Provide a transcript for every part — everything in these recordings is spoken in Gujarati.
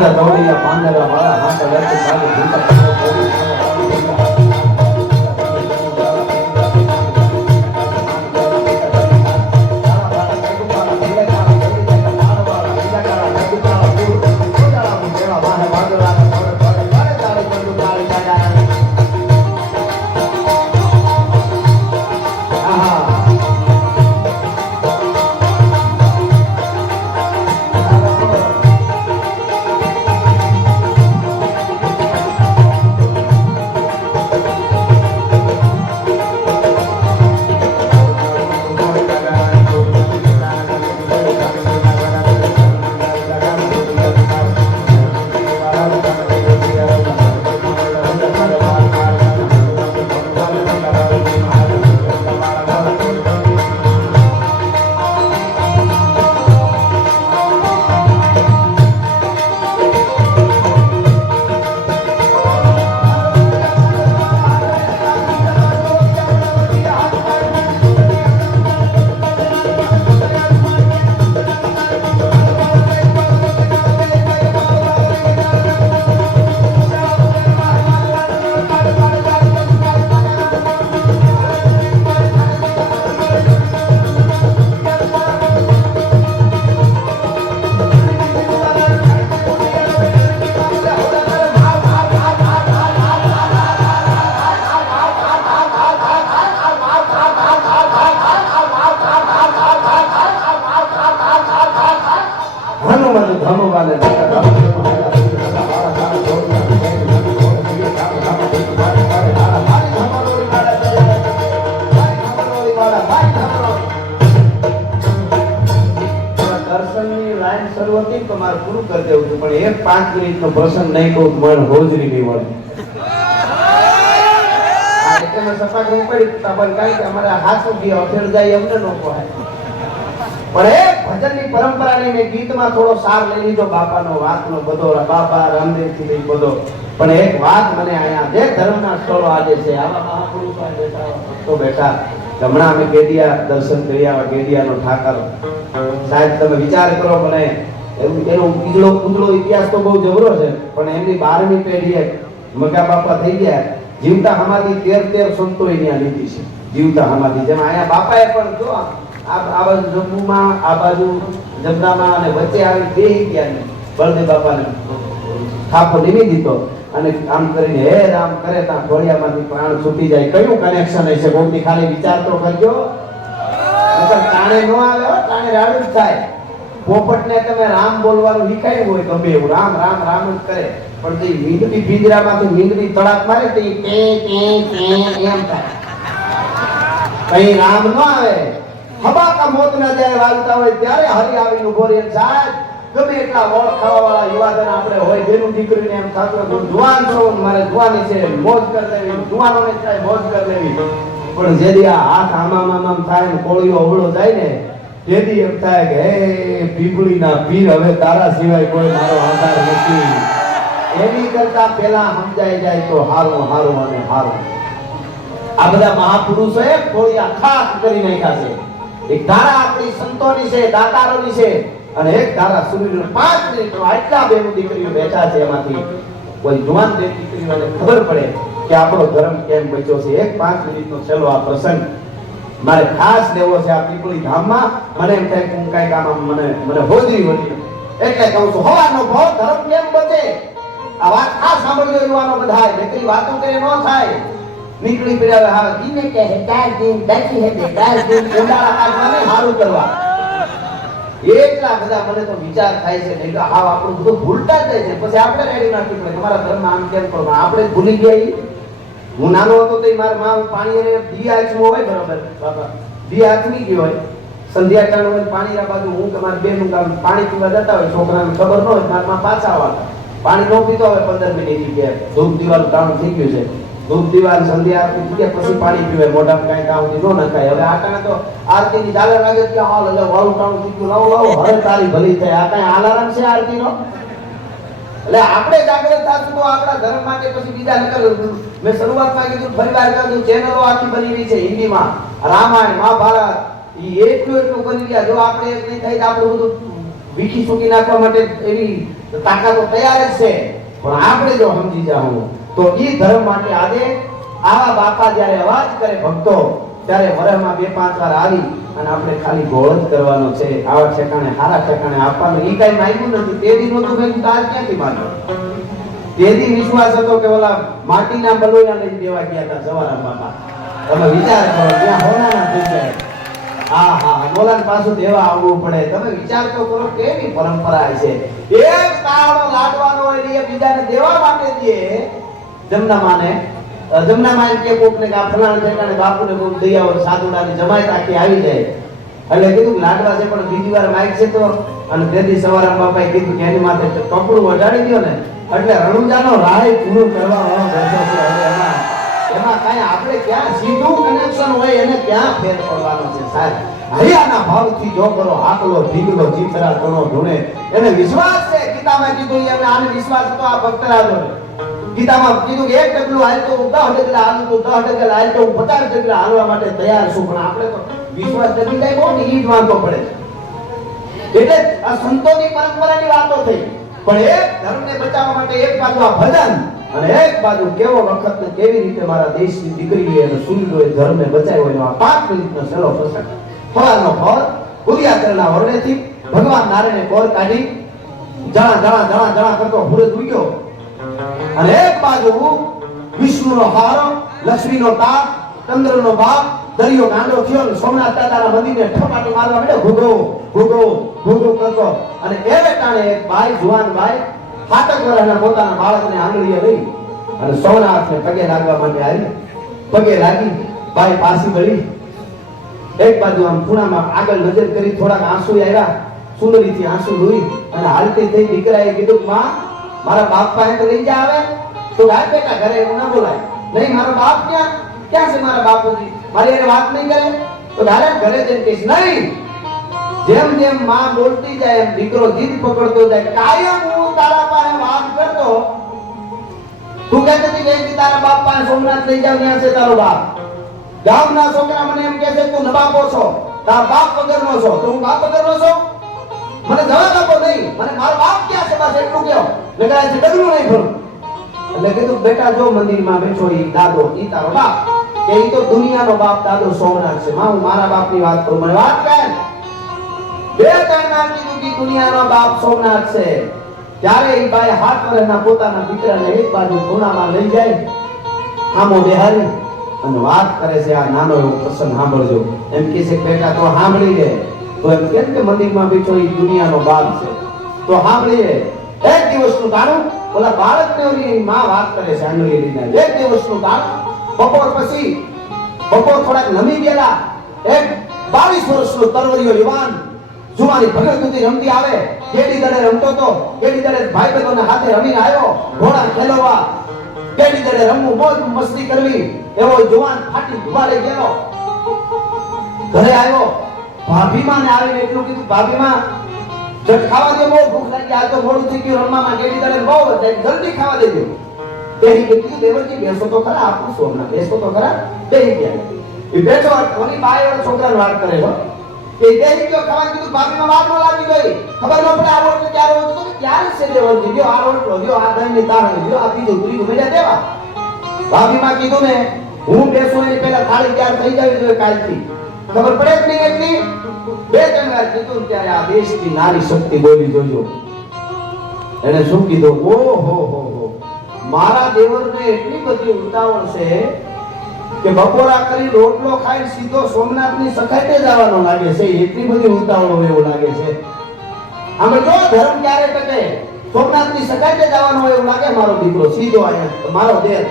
મારા દોડિયા પાંદડા વાળા હાથ લડકે ભાગે ભૂતા પૂરું કરી દેવું છું, પણ એક 5 મિનિટનો પ્રસંગ નહીં કહું મને હોજરી નહીં મળે. એટલે સફા કરવું પડી પણ કાંઈ કે અમારા હાથ સુધી અફેર જાય એમને ન કહે. પણ એ ભજનની પરંપરાની મેં ગીતમાં થોડો સાર લઈ લીધો બાપાનો વાતનો બધો બાપા રામદેવથી લઈ બધો. પણ એક વાત મને અહીંયા જે ધર્મના સ્થળો આજે છે આવા મહાપુરુષો બેઠા બેઠા હમણાં અમે ગેડિયા દર્શન કરી આવ્યા. ગેડિયાનો ઠાકર સાહેબ તમે વિચાર કરો મને એનો ઉજળો ઇતિહાસ તો બહુ જબરો છે. પણ એમની 12મી પેઢીએ મગા બાપા થઈ ગયા જીવતા સમાધિ 13 સંતો અહીંયા લીધી છે જીવતા સમાધિ. જેમ અહીંયા બાપાએ પણ જો આ બાજુ જમ્મુમાં આ બાજુ જમનામાં અને વચ્ચે આવી બેહી ગયા બળદેવ બાપાને થાપો લીધી દીધો અને આમ કરીને હે રામ કરે ત્યાં ઘોડિયામાંથી પ્રાણ છૂટી જાય. કયું કનેક્શન હશે કોઈથી ખાલી વિચાર તો કરજો. તાણે ન આવે તાણે રાડું જ થાય. પોપટને તમે રામ બોલવાનું શીખાયું હોય ગમે એવું રામ રામ રામ જ કરે, પણ જે મીંડની પિંજરામાંથી મીંડની તડાક મારે તો એ એમ થાય. કઈ રામ ન આવે. હબાકા મોતના જ્યારે વાગતા હોય ત્યારે હરી આવીને ઉભો રહે. સાહેબ ગમે એટલા વળ ખાવા વાળા યુવાધન આપણે હોય બેનું દીકરીને એમ થતું જુવાન છો મારે જુવાની છે મોજ કરી લેવી, જુવાનોને થાય મોજ કરી લેવી. પણ જેથી આ હાથ આમામ થાય ને કોળીઓ અવળો જાય ને તેથી એમ થાય કે હે પીપળીના પીર હવે તારા સિવાય કોઈ મારો આધાર નથી. એની કરતા પેલા સમજાઈ જાય તો હારું હારું અને હારું. આ બધા મહાપુરુષોએ કોળિયા ખાસ કરી નાખ્યા છે. એક ધારા આપણી સંતોની છે દાતારોની છે અને એક ધારા સૂર્યનો 5 મિનિટનો આટલા બેનું દીકરીઓ બેઠા છે. એમાંથી કોઈ જુવાન બે દીકરીઓને ખબર પડે કે આપણો ધર્મ કેમ બચ્યો છે. એક 5 મિનિટનો છેલ્લો આ પ્રસંગ મારે ખાસ લેવો છે આ પીપળી ધામમાં. મને એમ થાય કે હું કઈક આમાં મને હોજરી વળી એટલે કહું છું હવાનો ભાવ ધર્મ કેમ બચે. આ વાત ખાસ સાંભળજો યુવાનો બધા. નકરી વાતો કરે ન થાય. નીકળી પડ્યા હા દીને કે હે 4 દિન બાકી હે 10 દિન ઉડાળા કાઢવાને હારું કરવા. એટલા બધા મને તો વિચાર થાય છે નહીં તો આ આપણું બધું ભૂલતા જાય છે. પછી આપણે રેડી નાખી પડે તમારા ધર્મ આમ કેમ કરો આપણે ભૂલી ગયા. હું નાનો હતો તો મારા માં પાણી અને દી આચમો હોય બરોબર બાપા દી આચમી ગયો હોય સંધ્યા ટાણું હોય પાણી આ બાજુ હું તમારા બેનું કામ પાણી પીવા જતા હોય છોકરાને ખબર ન હોય મારા માં પાછા આવતા પાણી ન પીતો હોય 15 મિનિટ કે ધૂપ દીવાલ કામ થઈ ગયું છે. ધૂપ દીવાલ સંધ્યા આપી કે પછી પાણી પીવે મોઢામાં કાંઈ કામ ન નખાય. હવે આ કારણે તો આરતીની ઝાલર લાગે કે હાલ એટલે વાળું કાણું થઈ ગયું લાવો હવે તારી ભલી થાય. આ કાંઈ આલારામ છે આરતીનો. એટલે આપણે જાગૃત થાશું તો આપણા ધર્મ માટે પછી બીજા નકર મેં શરૂઆતમાં કીધું ફરીવાર કીધું ચેનલો આખી બની છે હિન્દીમાં રામાયણ મહાભારત એટલું કરી રહ્યા. જો આપણે એક નહીં થાય તો આપણું બધું વીખી ચૂકી નાખવા માટે એવી તો તાકાત તો તૈયાર જ છે, પણ આપણે જો સમજી જાવું તો ઈ ધર્મ માટે આજે આવા બાપા જ્યારે અવાજ કરે ભક્તો, ત્યારે વરહમાં 2-5 વાર આવી અને આપણે ખાલી ગોળ જ કરવાનો છે. આવા ઠેકાણે હારા ઠેકાણે આપવાનું ઈ કઈ માંગ્યું નથી. તે દી નહોતું મેં તો આજ ક્યાંથી માંગ્યું? તે દી વિશ્વાસ હતો કે ઓલા માટીના બલોયા લઈને દેવા ગયા હતા સવારામ બાપા. તમે વિચાર કરો, ત્યાં હોનાના થઈ જાય. હા હા, મોલાન પાછું દેવા આવવું પડે. તમે વિચાર તો કરો કેવી પરંપરા છે. એક તાળો લાડવાનો હોય એ બીજાને દેવા માટે દે. જમનામાને કે કોકને કે આ ફલાણા ઠેકાણે બાપુને બહુ દયાઓ સાધુડાની જમાયત આખી આવી જાય. એટલે કીધું લાડવા છે પણ બીજી વાર માઈક છે તો, અને તેથી સવારામ બાપાએ કીધું કે એની માથે કપડું વઢાડી દો ને, એટલે રણુજાનો રાય પૂરું કરવા વાળો બેઠો છે. હવે એમાં કાંઈ આપણે ક્યાં સીધું કનેક્શન હોય એને ક્યાં ફેર પડવાનો છે સાહેબ? હરિયાના ભાવથી જો કરો આકલો ઢીંગલો ચીથરા તણો ધૂણે, એને વિશ્વાસ છે. ગીતામાં કીધું એમ આને વિશ્વાસ તો આ ભક્તરાજો ગીતામાં કીધું કે 1 ડગલું હાલ તો 10 ડગલા હાલું, તો 10 ડગલા હાલ તો 50 ડગલા હાલવા માટે તૈયાર છું. પણ આપણે તો વિશ્વાસ નથી કઈ બહુ ને ઈ જ વાંધો પડે છે. એટલે આ સંતોની પરંપરાની વાતો થઈ, પણ એક ધર્મને બચાવવા માટે એક બાજુ આ ભજન અને એક બાજુ કેવો વખત ને કેવી રીતે મારા દેશની દીકરીએ અને સૂર્યોએ ધર્મને બચાવ્યો એનો આ 5 મિનિટનો સેલો પ્રસંગ. ફળાનો ફળ ઉદયાચરના વર્ણેથી ભગવાન નારાયણે કોર કાઢી જણા જણા જણા જણા કરતો હુરજ ઉગ્યો, અને એક બાજુ વિષ્ણુનો હારો, લક્ષ્મીનો તાપ, ચંદ્રનો બાપ, દરિયો ગાંડો થયો અને સોમનાથ દાદાના મંદિરને ઠપાટો મારવા માંડ્યો. ભૂગો ભૂગો ભૂગો કરતો. અને એવે ટાણે એક બાઈ, જુવાન બાઈ 7 વર્ષના પોતાના બાળકને આંગળીએ લઈ અને સોમનાથને પગે લાગવા માટે આવી. પગે લાગી બાઈ પાછી વળી એક બાજુ આમ ખૂણામાં આગળ નજર કરી, થોડાક આંસુ આવ્યા, સુંદરીથી આંસુ ધોઈ અને હાલતી થઈ દીકરાએ કીધું, માં મારા બાપ પાસે તો લઈ જા આવે. તો ગાય બેટા ઘરે એવું ના બોલાય. નહીં, મારો બાપ ક્યાં છે? મારા બાપુજી મારી એને વાત નહીં કરે તો ડાયરેક્ટ ઘરે જઈને કહીશ. નહીં, જેમ જેમ માં બોલતી જાય એમ દીકરો જીદ પકડતો જાય. કાયમ હું તારા પાસે વાત કરતો, તું કહેતી કે તારા બાપ પાસે સોમનાથ લઈ જાવ, ત્યાં છે તારો બાપ. ગામના છોકરા મને એમ કહે છે તું નવાબો છો, તારા બાપ વગરનો છો. તો હું બાપ વગરનો છું? મને જવાબ આપો. નહીં, મને મારો બાપ ક્યાં છે બસ એટલું કહો. લગાય છે ડગલું નહીં ભરું. એટલે કીધું બેટા જો મંદિરમાં બેઠો ઈ દાદો, ઈ તારો બાપ કે ઈ તો દુનિયાનો બાપ દાદો સોમનાથ છે. માં હું મારા બાપની વાત કરું, મને વાત કર. 2-3 વાર કીધું કે દુનિયાનો બાપ સોમનાથ છે. ત્યારે ઈ બાઈ 7 વર્ષના પોતાના દીકરાને એક બાજુ ખૂણામાં લઈ જાય, આમો બેહારી અને વાત કરે છે. આ નાનો એવો પ્રસંગ સાંભળજો. એમ કહે છે બેટા તો સાંભળી લે. તો એમ કે મંદિરમાં બેઠો ઈ દુનિયાનો બાપ છે તો સાંભળી લે. એક દિવસનું તારું ઓલા બાળકને ઓલી માં વાત કરે છે આંગળી લઈને. એક દિવસનું તારું બપોર પછી, બપોર થોડાક નમી ગયેલા, એક 22 વર્ષનો તરવરિયો યુવાન જુવાની ભગત રમતી આવે. કેડી દડે રમતો તો, કેડી દડે ભાઈબંધોના હાથે રમીને આવ્યો. ઘોડા ખેલવા, કેડી દડે રમવું, મોજ મસ્તી કરવી, એવો જુવાન ફાટી દુબારે ગયો. ઘરે આવ્યો, ભાભીમાં ને આવીને એટલું કીધું, ભાભીમાં જટ ખાવા દે, બહુ ભૂખ લાગી, આ તો મોડું થઈ ગયું રમવામાં, કેડી દડે બહુ જલ્દી ખાવા દેજો. બેહી કીધું દેવરજી બેસો તો ખરા, આપું છું હમણાં, બેસો તો ખરા. બેહી ગયા. એ બેઠો, ઓલી બાઈ વાળા છોકરાને વાત કરે છે કે બેહી ગયો ખાવા. કીધું ભાભીમાં વાત ન લાગી ગઈ, ખબર ન પડે આ રોટલો ક્યારે હોય તો ક્યારે છે દેવરજી, ગયો આ રોટલો, ગયો આ દહીંની તારણી, ગયો આ બીજું ત્રીજું મેળ્યા દેવા. ભાભીમાં કીધું ને હું બેસું એની પહેલા થાળી તૈયાર થઈ જવી જોઈએ કાલથી, ખબર પડે જ નહીં. એટલી 2-3 વાર કીધું ત્યારે આ દેશની નારી શક્તિ બોલી જોજો. એને શું કીધું, ઓહો હો હો, મારા દેવરને એટલી બધી ઉતાવળ છે કે બપોરા કરી રોટલો ખાઈ સીધો સોમનાથની સખાતે જવાનો લાગે છે. એટલી બધી ઉતાવળ હોય એવું લાગે છે. આમે જો ધર્મ ક્યારે ટકે? સોમનાથની સખાતે જવાનો હોય એવું લાગે. મારો દીકરો સીધો આયા, મારો દેર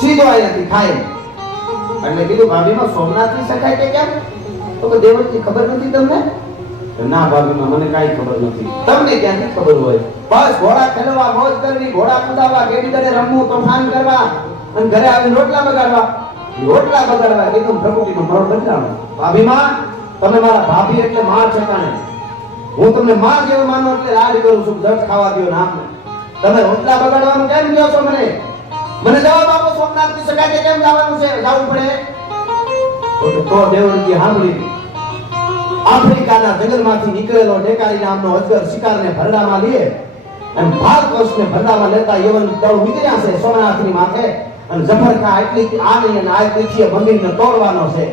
સીધો આયાથી ખાય. એટલે કીધું ભાભીમાં સોમનાથની સખાતે કેમ? તો કે દેવરજી ખબર નથી તમને? ના ભાભીમાં મને કાઈ ખબર નથી. તમને ક્યાંથી ખબર હોય? બસ ઘોડા ખેલવા, મોજ કરવી, ઘોડા કુદાવવા, કેડી દડે રમવું, તોફાન કરવા અને ઘરે આવીને રોટલા બગાડવા. રોટલા બગાડવા કીધું પ્રકૃતિનો મરો બદલાવો. ભાભીમાં તમે મારા ભાભી એટલે માં છતાને હું તમને માં જેવો માનો એટલે લાડ કરું છું. જટ ખાવા દો નામ. તમે રોટલા બગાડવાનું કેમ કહો છો? મને જવાબ આપો. સોમનાથની સગાઈ કેમ જવાનું છે? જવું પડે તો દેવરજી સાંભળી આફ્રિકાના જંગલમાંથી નીકળેલો ટેકારી નામનો અજગર શિકારને ભરડામાં લે અને ભારતવર્ષને ભરડામાં લેતા યવન દળ ઉતર્યા છે સોમનાથની માથે અને જફરખા એટલી આ નહીં અને આ તિથિએ મંદિરને તોડવાનો છે.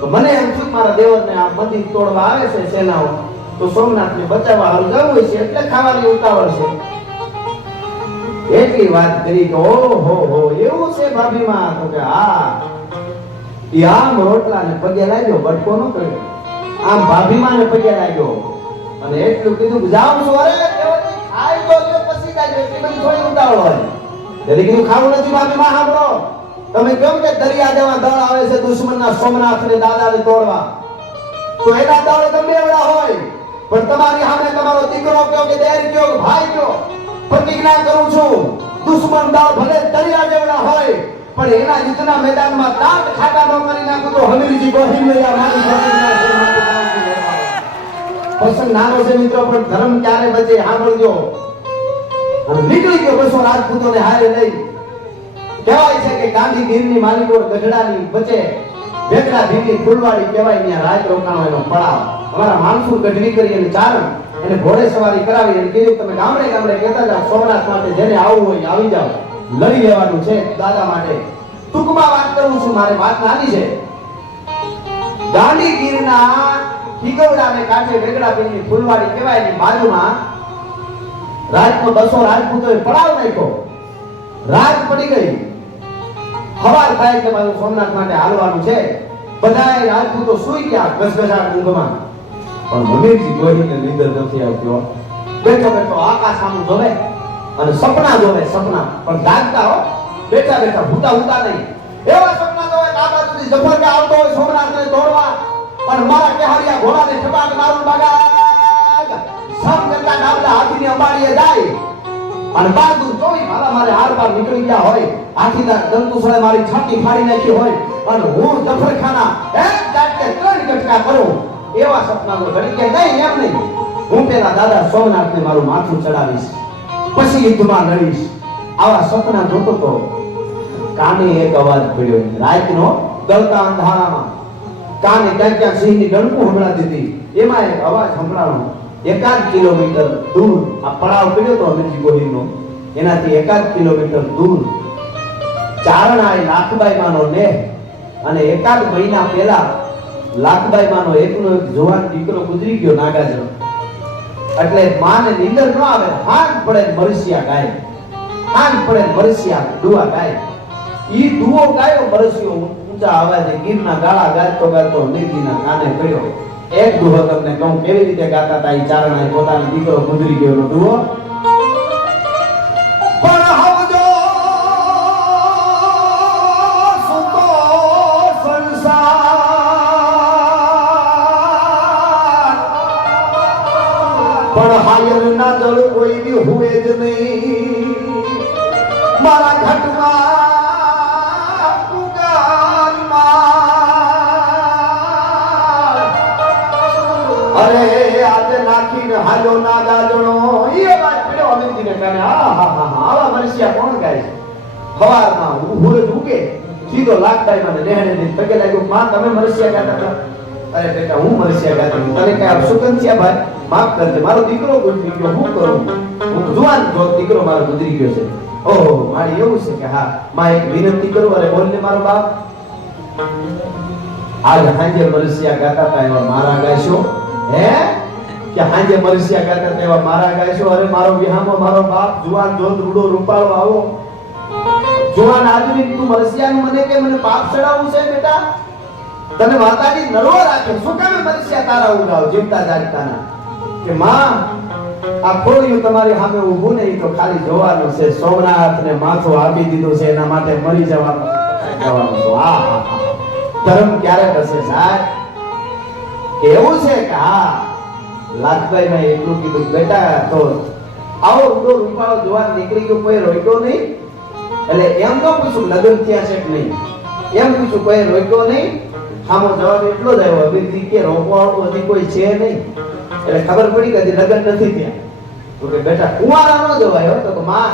તો મને એમ થયું મારા દેવરને આ મંદિર તોડવા આવે છે સેનાઓ, તો સોમનાથને બચાવવા હારું જવું છે એટલે ખાવાની ઉતાવળ છે. એટલી વાત કરી કે ઓહો હો એવું છે ભાભીમાં? તો કે હા. ઈ આમ રોટલાને પગે લાગ્યો, બટકો ન કર્યો, આમ ભાભીમાં ને પગે લાગ્યો અને એટલું કીધું જાઉં છું. અરે કેવતી ખાઈ તો લ્યો પછી કાઈ એટલી બધી થોડી ઉતાવળ હોય. એટલે કીધું ખાવું નથી ભાભીમાં. સાંભળો, તમે કેમ કે દરિયા દેવા દળ આવે છે દુશ્મનના સોમનાથને દાદાને તોડવા, તો એના દળ ગમે એવડા હોય પણ તમારી સામે તમારો દીકરો કયો કે દેર કયો કે ભાઈ કયો, પ્રતિજ્ઞા કરું છું દુશ્મન દળ ભલે દરિયા જેવડા હોય પણ એના યુદ્ધના મેદાનમાં દાંત ખાટા ન કરી નાખું તો હમીરજી ગોહિલ લઈયા મારી પ્રતિજ્ઞા છે. પ્રસંગ નાનો છે મિત્રો, પણ ધર્મ ક્યારે બચે સાંભળજો. અને નીકળી ગયો બસો રાજપૂતોને હારે લઈ. કહેવાય છે કે ગાંધી ગીરની માલિકોર ગઢડાની વચ્ચે વેગડા ભીમની ફૂલવાડી કહેવાય, ત્યાં રાત રોકાણો એનો પડાવ. અમારા માનસુર ગઢવી કરી અને ચારણ એને ઘોડે સવારી કરાવી અને કીધું તમે ગામડે ગામડે કહેતા જાઓ સોમનાથ માટે જેને આવવું હોય આવી જાઓ, લડી લેવાનું છે દાદા માટે. ટૂંકમાં વાત કરું છું, મારે વાત નાની છે. ગાંધી ગીરના ઠીકવડાને કાંઠે વેગડા ભીમની ફૂલવાડી કહેવાય ની બાજુમાં રાજનો 200 રાજપૂતોએ પડાવ નાખ્યો. રાત પડી ગઈ, સવાર થાય એટલે મારું સોમનાથ માટે હાલવાનું છે. બધાએ રાજપૂતો સૂઈ ગયા ગસગસાટ ઊંઘમાં, પણ હમીરજી ગોહિલને નીંદર નથી આવતી. બેઠો બેઠો આકાશ સામું જોવે અને સપના જોવે, સપના પણ જાગતા હો, બેઠા બેઠા ભૂતા ભૂતા નહીં. એવા સપના જોવે કે આ બાજુથી જફરકા આવતો હોય સોમનાથને તોડવા અને મારા કેહરિયા ઘોડાને ઠપાક મારું બાગા સમ કરતા ડાબલા હાથીની અંબાડીએ જાય અને બાજુ જોઈ મારે હાર પાર નીકળી ગયા હોય, હાથીના દંતુસળે મારી છાતી ફાડી નાખી હોય અને હું જફરખાના એક જાટકે 3 કટકા કરું. એવા સપના ઘડી કે નહીં, એમ નહીં, હું પેલા દાદા સોમનાથને મારું માથું ચડાવીશ પછી યુદ્ધમાં લડીશ. આવા સપના જોતો તો કાને એક અવાજ પડ્યો રાતનો ગળતા અંધારામાં. કાને ક્યાંક ક્યાંક સિંહની ડણકું સંભળાતી હતી. એમાં એક અવાજ સંભળાણો 1 કિલોમીટર દૂર. આ પડાવ પડ્યો તો હમીરજી ગોહિલનો, એનાથી 1 કિલોમીટર દૂર ચારણાએ લાખબાઈ માનો નેહ અને 1 મહિના પહેલા લાખબાઈ માનો એકનો એક જવાન દીકરો ગુજરી ગયો નાગાજનો. એટલે માને નીંદર ન આવે, હાથ પડે મરસિયા ગાય, હાથ પડે મરસિયા દુઆ ગાય. ઈ દુઓ ગાયો મરસિયો ઊંચા અવાજે ગીરના ગાળા ગાતો ગાતો હમીરજીના કાને પડ્યો. એક દુહો તમને કહું કેવી રીતે ગાતા હતા ઈ ચારણાએ પોતાનો દીકરો ગુજરી ગયોનો દુહો. પણ હાયર ના દળ કોઈ દી હુએ જ નહીં મારા ઘટમાં પુકારમાં. અરે આજે નાખીને હાલો ના ગાજણો એ વાત પડ્યો હમીરજીને કાને. આવા મરસિયા કોણ ગાય છે? સવારમાં સૂરજ ઉગે સીધો લાખબાઈ મને નેહણે ને પગે લાગ્યો, માં તમે મરસિયા ગાતા હતા? અરે બેટા હું મરસિયા ગાતી, તને કઈ અપશુકન છે ભાઈ? માફ કરજે, મારો દીકરો ગુજરી ગયો, હું કરું? હું જુવાન જો દીકરો મારો ગુજરી ગયો છે. ઓહો મારી એવું છે કે હા માં એક વિનંતી કરું. અરે બોલ ને મારો બાપ. આજ હાંજે મરસિયા ગાતા હતા એવા મારા ગાયશો હે કે હાંજે મરસિયા ગાતા હતા એવા મારા ગાયશો? અરે મારો વિહામો મારો બાપ જુવાન જોત રૂડો રૂપાળો આવો જુવાન આદમી તું મરસિયાનું મને કે મને પાપ ચડાવવું છે બેટા? તને માતાજી નરવો રાખે, શું કામે મરસિયા તારા ઉડાવ જીવતા જાગતાના? કે માં આ ખોડિયું તમારી સામે ઊભું નહીં તો ખાલી જોવાનું છે. સોમનાથને માથું આપી દીધું છે એના માટે મરી જવાનું છે. ધર્મ ક્યારે બસે સાહેબ? એવું છે કે હા લાખભાઈ મેં એટલું કીધું બેટા તો આવો રૂડો રૂપાળો જુવાન નીકળી ગયો, કોઈ રોક્યો નહીં? એટલે એમ ન પૂછું લગ્ન થયા છે કે નહીં, એમ પૂછું કોઈ રોક્યો નહીં? સામો જવાબ એટલો જ આવ્યો હમીરજી કે રોકવાળું હજી કોઈ છે નહીં. એટલે ખબર પડી કે લગ્ન નથી ત્યાં. તો કે બેટા કુંવારા ન જવાય. તો માં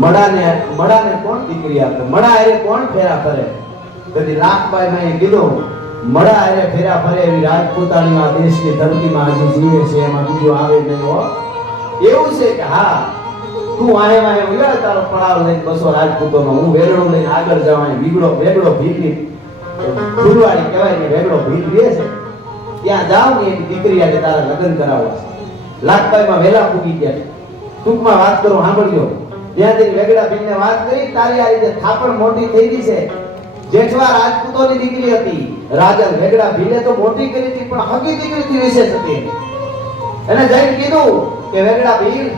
મડાને કોણ દીકરી આપે? મડા એ કોણ ફેરા ફરે? કદી લાખબાઈ મેં કીધું મળા અરે ફેરા ફરે એવી રાજપૂતાણી આ દેશની ધરતીમાં હજી જીવે છે, એમાં બીજો આવે નહીં હો. એવું છે કે હા તું આહે વાહે ઉયા તારો પડાવ લઈને બસો રાજપૂતોનો, હું વેરડો લઈને આગળ જવાની વેગડો ભીડની ફૂલવાડી કહેવાય ને, વેગડો ભીડ રહે છે ત્યાં જાવ ને એની દીકરી આજે તારા લગ્ન કરાવો છે. લાખભાઈમાં વેલા પૂગી ગયા છે. ટૂંકમાં વાત કરું સાંભળજો. ત્યાંથી વેગડા ભીડને વાત કરી તારી આ રીતે થાપણ મોટી થઈ ગઈ છે. જેઠવા રાજપૂતોની દીકરી હતી રાજન, વેગડા ભીડે તો મોટી કરી હતી પણ હકી દીકરીથી વિશેષ હતી. એને જઈને કીધું કે વેગડા ભીડ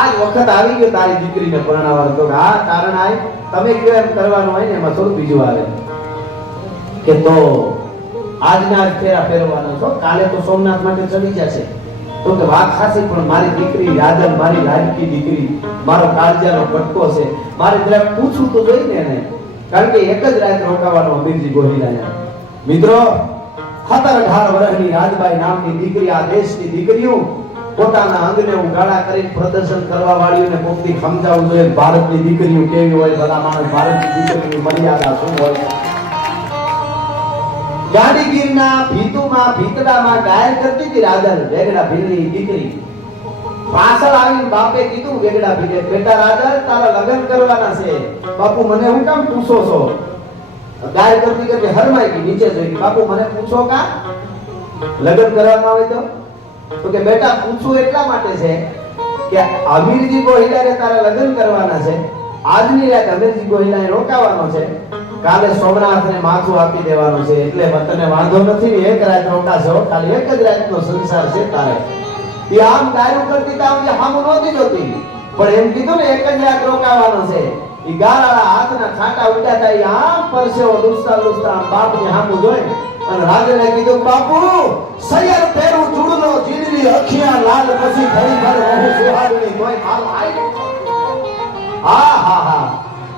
આજ વખત આવી ગયો તારી દીકરીને પરણાવવાનો. તો હા કારણ આય તમે કયો એમ કરવાનું હોય ને, એમાં થોડું બીજું આવે કે તો આજના જ ફેરા ફેરવાનો છો, કાલે તો સોમનાથ માટે ચડી જશે. તો કે વાત ખાસી પણ મારી દીકરી રાજન, મારી લાડકી દીકરી, મારો કાળજાનો કટકો છે, મારે જરા પૂછવું તો જોઈને એને, કારણ કે એક જ રાત રોકાવાનો અમીરજી ગોહિલાને. મિત્રો 17-18 વર્ષની રાજબાઈ નામની દીકરી, આ દેશની દીકરીઓ પોતાના અંગને ઉગાડા કરીને પ્રદર્શન કરવા વાળીઓને કોકથી સમજાવવું જોઈએ ભારતની દીકરીઓ કેવી હોય. ભલા માણસ, ભારતની દીકરીની મર્યાદા શું હોય. ગાડીગીરના ભીતુમાં ભીતડામાં ગાયન કરતી હતી રાજન, વેગડા ભીલની દીકરી. પાછળ આવીને બાપે કીધું વેગડા ભીલે, બેટા રાજન તારા લગ્ન કરવાના છે. બાપુ મને હું કામ પૂછો છો? ગાય કરતી કરતી હરમાઈ ગઈ, નીચે જોઈ. બાપુ મને પૂછો કા લગ્ન કરવાના હોય તો કે બેટા પૂછું એટલા માટે છે કે અમીરજી ગોહિલાને તારા લગ્ન કરવાના છે. આજની રાત અમીરજી ગોહિલાને રોકાવાનો છે, કાલે સોમનાથને માથું આપી દેવાનું છે. એટલે તને વાંધો નથી ને, એક રાત રોકાશો, ખાલી એક જ રાતનો સંસાર છે તારે. એ આમ ગાયું કરતી તા આમ હામું નહોતી જોતી, પણ એમ કીધું ને એક જ રાત રોકાવાનો છે. એ ગારાળા હાથના છાંટા ઉડ્યા તા, એ આમ પરસેવો લૂછતા લૂછતા બાપની હામું જોઈ અને રાજને કીધું બાપુ સૈયર પેરું ચૂડનો જીડલી અખિયા લાલ પછી ઘડી ભર રહું સુહાગણી કોઈ હાલ આઈ. હા હા હા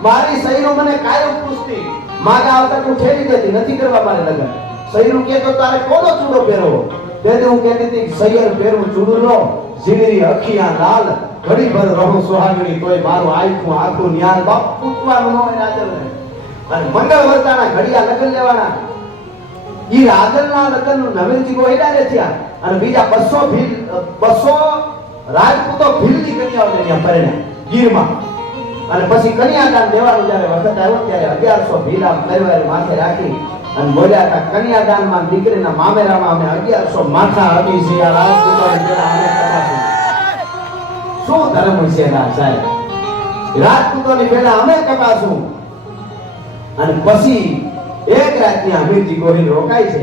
મારી સૈરું મને કાયમ પૂછતી, માગા આવતા તું ઠેરી દેતી, નથી કરવા મારે લગન. સૈરું કે તો તારે કોનો ચૂડો પહેરવો? તેને હું કહેતી હતી સૈયર પેરું ચૂડલો જીડલી અખિયા લાલ ઘડી ભર રહું સુહાગણી તોય મારું આખું આખું ન્યાલ. બાપ પૂછવાનું ન હોય રાજલને. અને મંગળ વર્તાના ઘડિયા લગન લેવાના. ઈ રાજલના લગ્ન નવીનજી ગોહિલાને થયા અને બીજા 200 રાજપૂતો ભીલની કન્યાઓને ત્યાં પરણ્યા ગીરમાં. અને પછી કન્યાદાન દેવાનું જ્યારે વખત આવ્યો ત્યારે 1100 ભીલ આમ પરિવાર માથે રાખી અને બોલ્યા હતા કન્યાદાનમાં દીકરીના મામેરામાં અમે 1100 માથા આપી છે. આ રાજપૂતોની પેલા અમે કપાશું. શું ધર્મ છે સાહેબ? રાજપૂતોની પેલા અમે કપાશું. અને પછી એક રાતની અમીરજી ગોહિલ રોકાય છે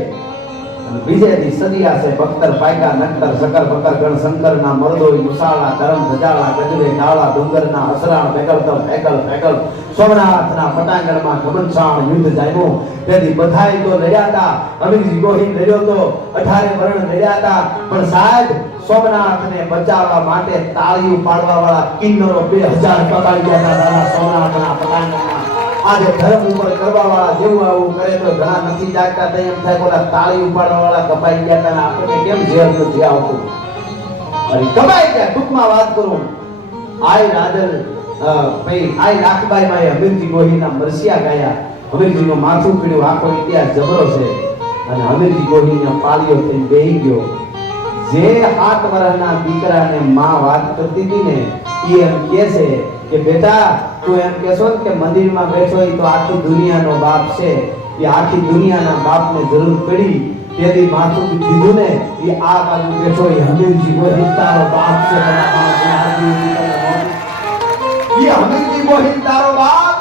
અને બીજે દી સદિયા છે બખ્તર પાયકા નક્તર શકર બકર ગણ શંકરના મરદોઈ મુસાળા ધરમ ધજાળા ગજરે ડાળા ડુંગરના અસરાણ બેગલતલ ફેકલ ફેકલ સોમનાથના પટાંગણમાં ગમનસાણ યુદ્ધ જામ્યો. તેથી બધાય તો લડ્યા હતા, અમીરજી ગોહિલ લડ્યો તો, 18 વરણ લડ્યા હતા, પણ સાહેબ સોમનાથને બચાવવા માટે તાળીઓ પાડવા વાળા કિન્નરો 2000 પકડી ગયા હતા સોમનાથના પટાંગણમાં. આજે ધર્મ ઉપર કરવા વાળા જેવું આવું કરે તો ઘણા નથી જાગતા, તો એમ થાય બોલા તાળી ઉપાડવા વાળા કપાઈ ગયા હતા, આપણને કેમ ઝેર નથી આવતું? અરે કપાઈ ગયા. ટૂંકમાં વાત કરું, આય રાજલ આય લાખબાઈ માં અમીરજી ગોહિલના મરસિયા ગાયા. અમીરજીનું માથું પીડ્યું, આખો ઇતિહાસ જબરો છે. અને અમીરજી ગોહિલના પાળીઓ થઈને બેહી ગયો. જે 7 વર્ષના દીકરાને માં વાત કરતી હતી ને, એ એમ કહે છે કે બેટા તું એમ કહેશો કે મંદિરમાં બેઠો એ તો આખી દુનિયાનો બાપ છે, એ આખી દુનિયાના બાપને જરૂર પડી તેથી માથું દીધું ને, એ આ બાજુ બેઠો એ અમીરજી ગોહિલ તારો બાપ છે. એ અમીરજી ગોહિલ તારો બાપ,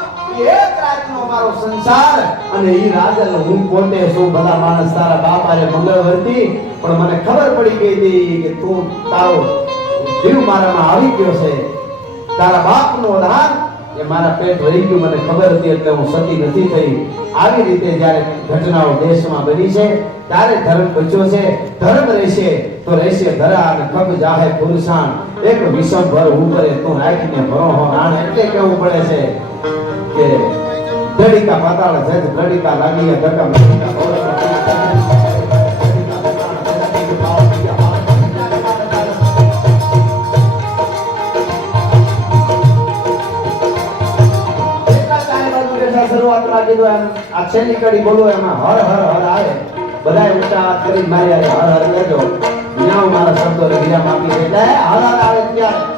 એક રાતનો મારો સંસાર. અને ઈ રાજલ હું પોતે છું, બધા માણસ તારા બાપ આરે મંગળવર્તી, પણ મને ખબર પડી ગઈ હતી કે તું તારો જીવ મારામાં આવી ગયો છે. તારા બાપનો દાન એ મારા પેટ રહી ગયું, મને ખબર હતી એટલે હું સતી નથી થઈ. આવી રીતે જ્યારે ઘટનાઓ દેશમાં બની છે ત્યારે ધર્મ બચ્યો છે. ધર્મ રહેશે તો રહેશે ધરા અને કબ જાહે પુરુષાન. એક વિષમ ભર ઉપરે તું રાખીને ભરો હો રાણ. એટલે કેવું પડે છે કે ધડીકા પાતાળ છે, ધડીકા લાગી ધક્કા શરૂઆત વાત લાગી તો એમ આ છેલ્લી કડી બોલું એમાં હર હર હર આવે બધાય ઊંચા હાથ કરી મારી હર હર લેજો ન્યાવ મારા શબ્દો વિરામ આપી દે એટલે હર હર આવે ત્યારે